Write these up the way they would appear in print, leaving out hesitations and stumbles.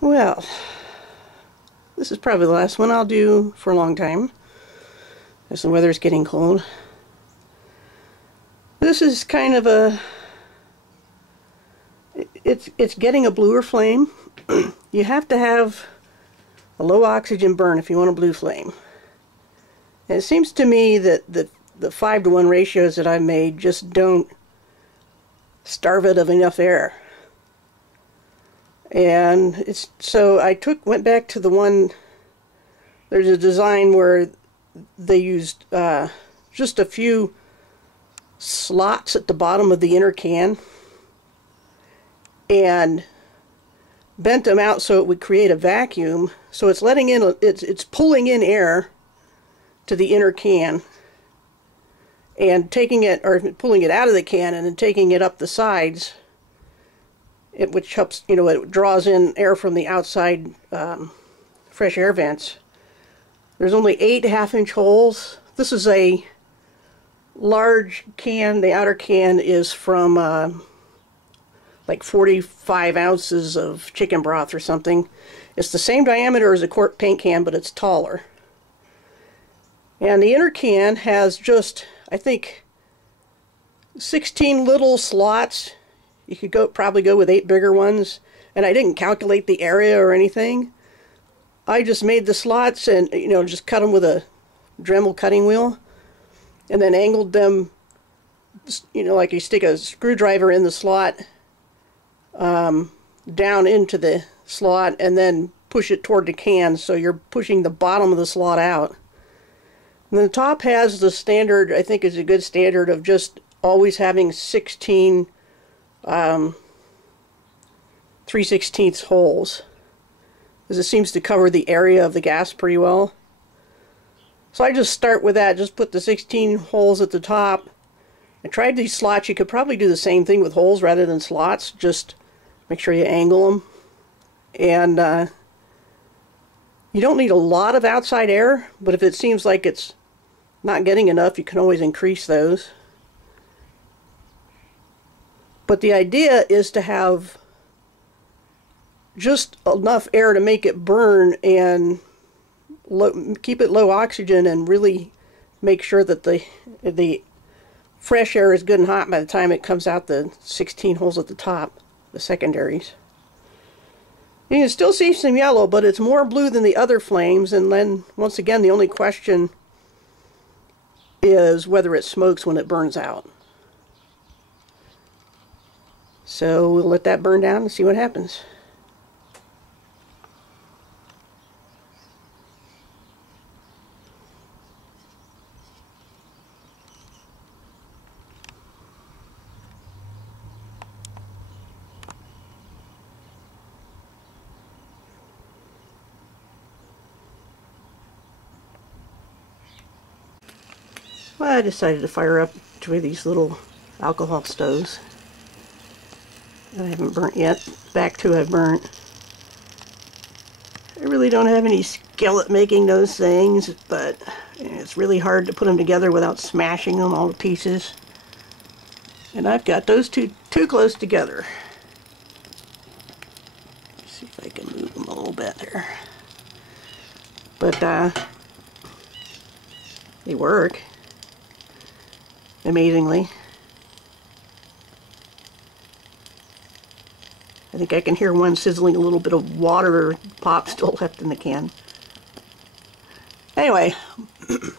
Well, this is probably the last one I'll do for a long time, as the weather's getting cold. This is kind of a, it's getting a bluer flame. You have to have a low oxygen burn if you want a blue flame. And it seems to me that the 5-to-1 ratios that I've made just don't starve it of enough air. And so I went back to the one, there's a design where they used just a few slots at the bottom of the inner can and bent them out so it would create a vacuum. So it's letting in, it's pulling in air to the inner can and taking it, or pulling it out of the can and then taking it up the sides, which helps, it draws in air from the outside fresh air vents. There's only 8 half-inch holes. This is a large can. The outer can is from like 45 ounces of chicken broth or something. It's the same diameter as a quart paint can, but it's taller. And the inner can has just, I think, 16 little slots. You could probably go with 8 bigger ones. And I didn't calculate the area or anything. I just made the slots and, just cut them with a Dremel cutting wheel. And then angled them, like you stick a screwdriver in the slot, down into the slot, and then push it toward the can, so you're pushing the bottom of the slot out. And the top has the standard, I think is a good standard, of just always having 16 3/16 holes, because it seems to cover the area of the gas pretty well. So I just start with that, just put the 16 holes at the top. I tried these slots. You could probably do the same thing with holes rather than slots, just make sure you angle them. And you don't need a lot of outside air, but if it seems like it's not getting enough, you can always increase those. But the idea is to have just enough air to make it burn and keep it low oxygen, and really make sure that the fresh air is good and hot by the time it comes out the 16 holes at the top, the secondaries. You can still see some yellow, but it's more blue than the other flames. And then, once again, the only question is whether it smokes when it burns out. So we'll let that burn down and see what happens. Well, I decided to fire up 2 of these little alcohol stoves that I haven't burnt yet. Back 2 I've burnt. I really don't have any skill at making those things, but it's really hard to put them together without smashing them all to pieces. And I've got those two too close together. Let's see if I can move them a little bit here. But they work. Amazingly. I think I can hear one sizzling, a little bit of water pop still left in the can. Anyway,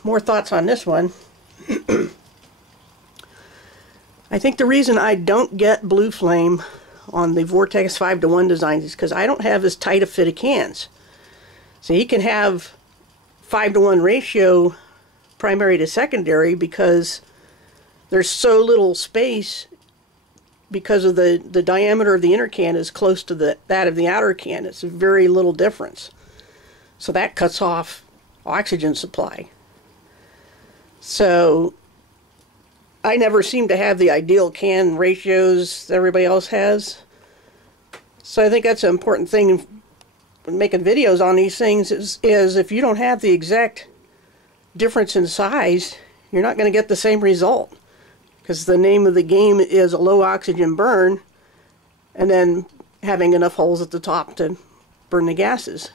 more thoughts on this one. I think the reason I don't get blue flame on the Vortex 5-to-1 designs is because I don't have as tight a fit of cans. So you can have 5-to-1 ratio primary to secondary because there's so little space, because of the diameter of the inner can is close to that of the outer can. It's a very little difference. So that cuts off oxygen supply. So I never seem to have the ideal can ratios that everybody else has. So I think that's an important thing when making videos on these things is if you don't have the exact difference in size, you're not going to get the same result. Because the name of the game is a low oxygen burn, and then having enough holes at the top to burn the gases.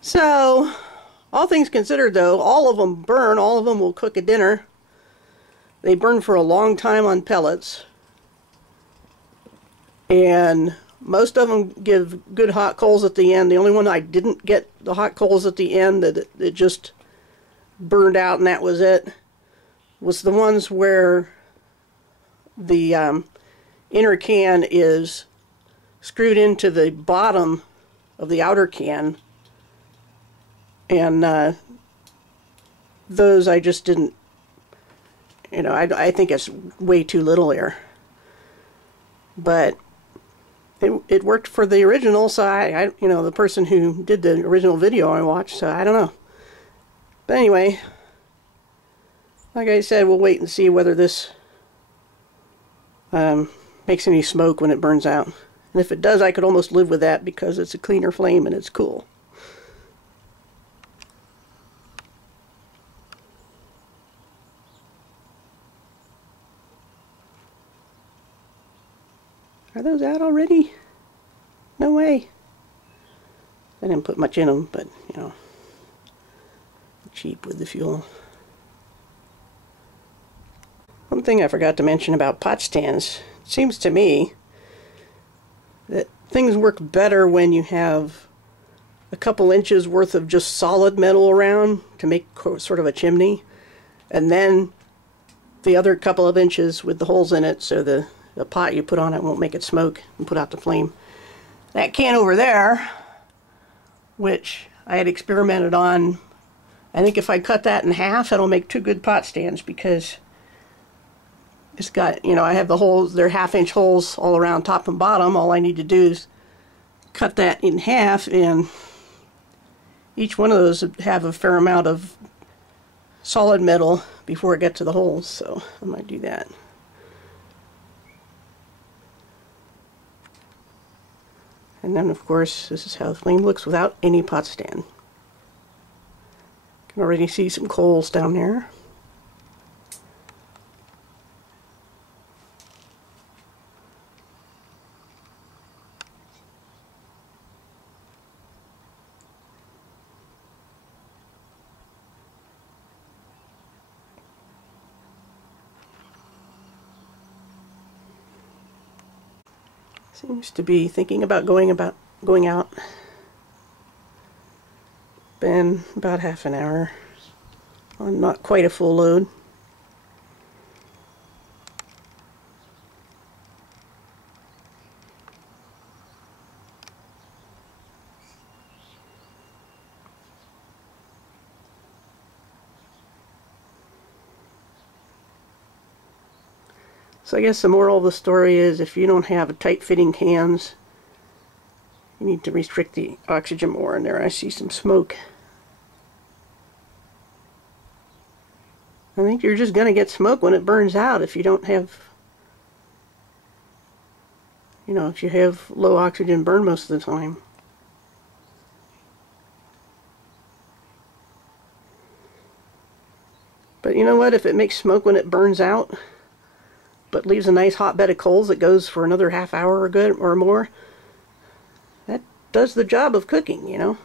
So, all things considered though, all of them burn, all of them will cook a dinner. They burn for a long time on pellets. And most of them give good hot coals at the end. The only one I didn't get the hot coals at the end, that it just burned out and that was it, was the ones where the inner can is screwed into the bottom of the outer can. And those I just didn't, you know, I think it's way too little there. But it worked for the original, so I you know, the person who did the original video I watched, so I don't know. But anyway, like I said, we'll wait and see whether this makes any smoke when it burns out. And if it does, I could almost live with that because it's a cleaner flame and it's cool. Are those out already? No way. I didn't put much in them, but, you know, cheap with the fuel. One thing I forgot to mention about pot stands, it seems to me that things work better when you have a couple inches worth of just solid metal around to make sort of a chimney, and then the other couple of inches with the holes in it so the pot you put on it won't make it smoke and put out the flame. That can over there, which I had experimented on, I think if I cut that in half, it'll make two good pot stands, because it's got, you know, I have the holes, they're 1/2-inch holes all around top and bottom. All I need to do is cut that in half, and each one of those would have a fair amount of solid metal before it gets to the holes, so I might do that. And then, of course, this is how the flame looks without any pot stand. You can already see some coals down there. Seems to be thinking about going out. Been about half an hour on not quite a full load. So I guess the moral of the story is, if you don't have tight-fitting cans, you need to restrict the oxygen more in there. I see some smoke. I think you're just going to get smoke when it burns out if you don't have, you know, if you have low oxygen burn most of the time. But you know what? If it makes smoke when it burns out, but leaves a nice hot bed of coals that goes for another half hour or good or more, that does the job of cooking, you know.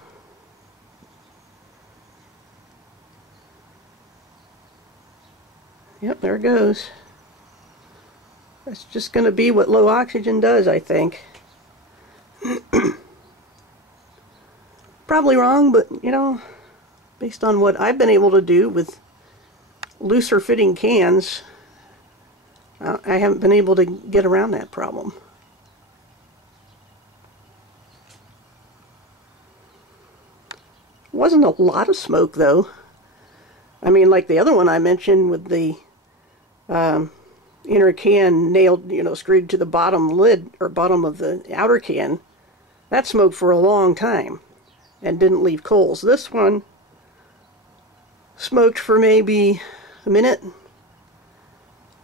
Yep, there it goes. That's just going to be what low oxygen does, I think. Probably wrong, but, you know, based on what I've been able to do with looser fitting cans, I haven't been able to get around that problem. Wasn't a lot of smoke though. I mean, like the other one I mentioned with the inner can nailed, you know, screwed to the bottom lid or bottom of the outer can, that smoked for a long time and didn't leave coals. This one smoked for maybe a minute.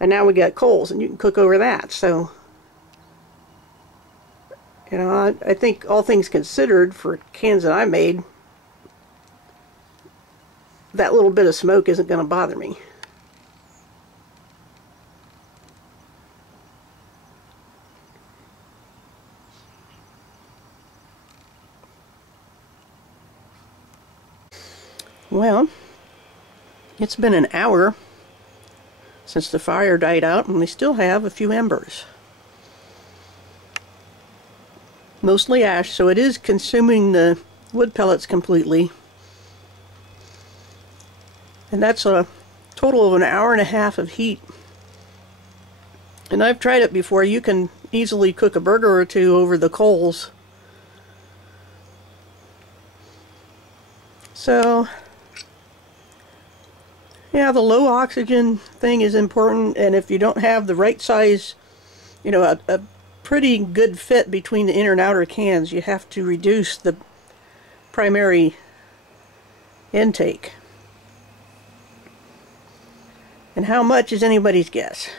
And now we got coals, and you can cook over that. So, you know, I think all things considered, for cans that I made, that little bit of smoke isn't going to bother me. Well, it's been an hour since the fire died out, and we still have a few embers. Mostly ash, so it is consuming the wood pellets completely. And that's a total of an hour and a half of heat. And I've tried it before. You can easily cook a burger or two over the coals. So, yeah, the low oxygen thing is important, and if you don't have the right size, you know, a pretty good fit between the inner and outer cans, you have to reduce the primary intake. And how much is anybody's guess.